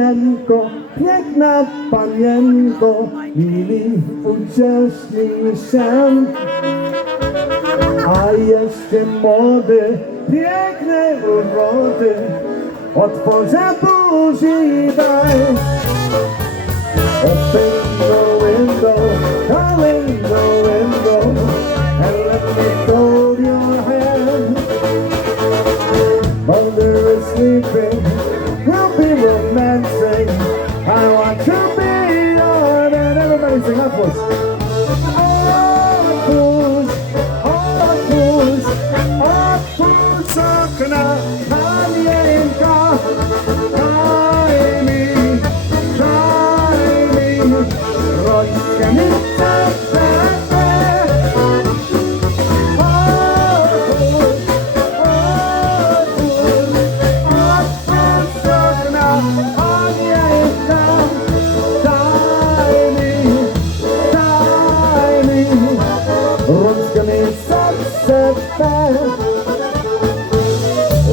okienko, piękna panienko, mili uciesznij się. A jeszcze młody, piękny urody, otworzę buzi daj. Open the window, darling, the window, and let me hold your hand. Mother is sleeping, we'll be romancing. I want to be your man. Everybody sing up with us. Okna panienka, daj mi, rączkę mi serce.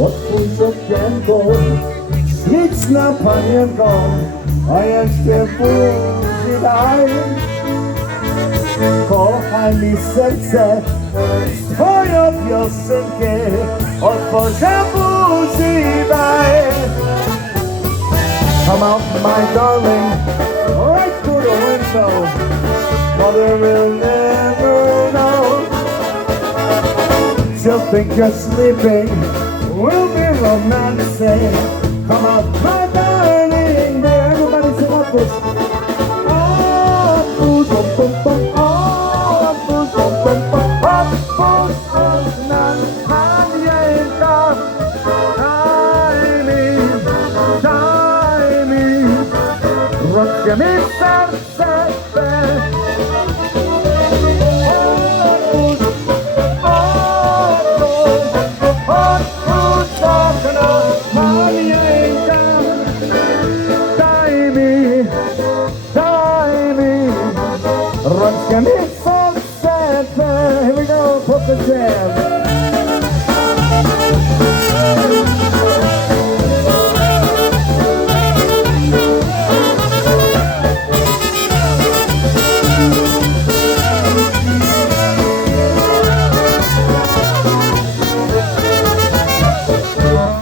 Otwórz okienko, śliczna panienko, a jeszcze buzi daj. Kochaj mi serce, twoją piosenkę, otworzę buzi daj. Come out, my darling, right through the window. Mother will never know. She'll think you're sleeping, we'll be romancing. Come out, my darling, there. Everybody sing up this. Oh, food, bum, bum, bum. Oh, food, bum, bum, bum. Oh, food, nan, panienka. Daj mi, rączkę mi serce swe. Rączkę mi serce. Here we go, Polka jam.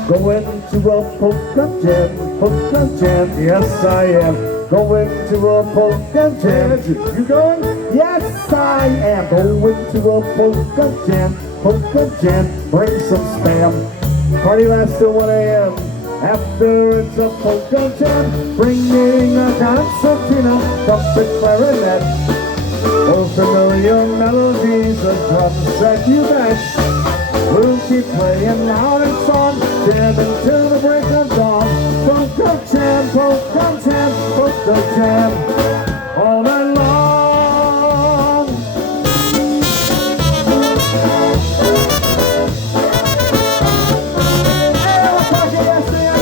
Going to a polka jam, yes I am. Going to a polka jam. You going? Yes I am. Going to a polka jam. Bring some spam. Party lasts till 1 a.m. After it's a polka jam, bringing a concertina, trumpet, clarinet. Oh, familiar melodies, the drums that you bet. We'll keep playing loud and song, jamming till the break of dawn. Polka jam, all night long. Hey, we're talking yesterday and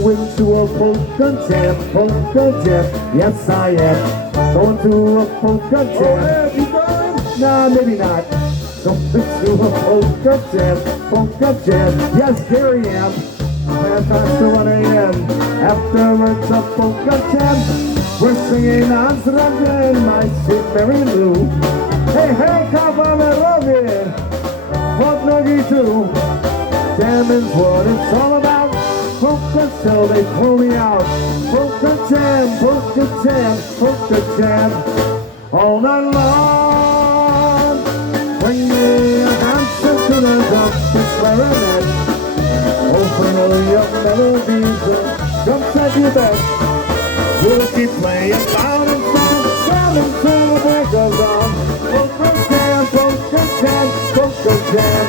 Going to a polka jam, yes I am. Going to a polka jam. You going? Nah, maybe not. Going to a polka jam, yes here I am. Past to 1 a.m. Afterwards a polka jam, we're singing on Sranda, my sweet Mary Lou. Hey, hey, kawałek robię, pod nogi too. Jamming's what it's all about. Polka till they pull me out. Polka jam, all night long. Bring me a dancer to the drum, clarinet. Oh, familiar melodies, jumps at your back. We'll keep playing loud and strong, jamming till the break of dawn. Polka jam,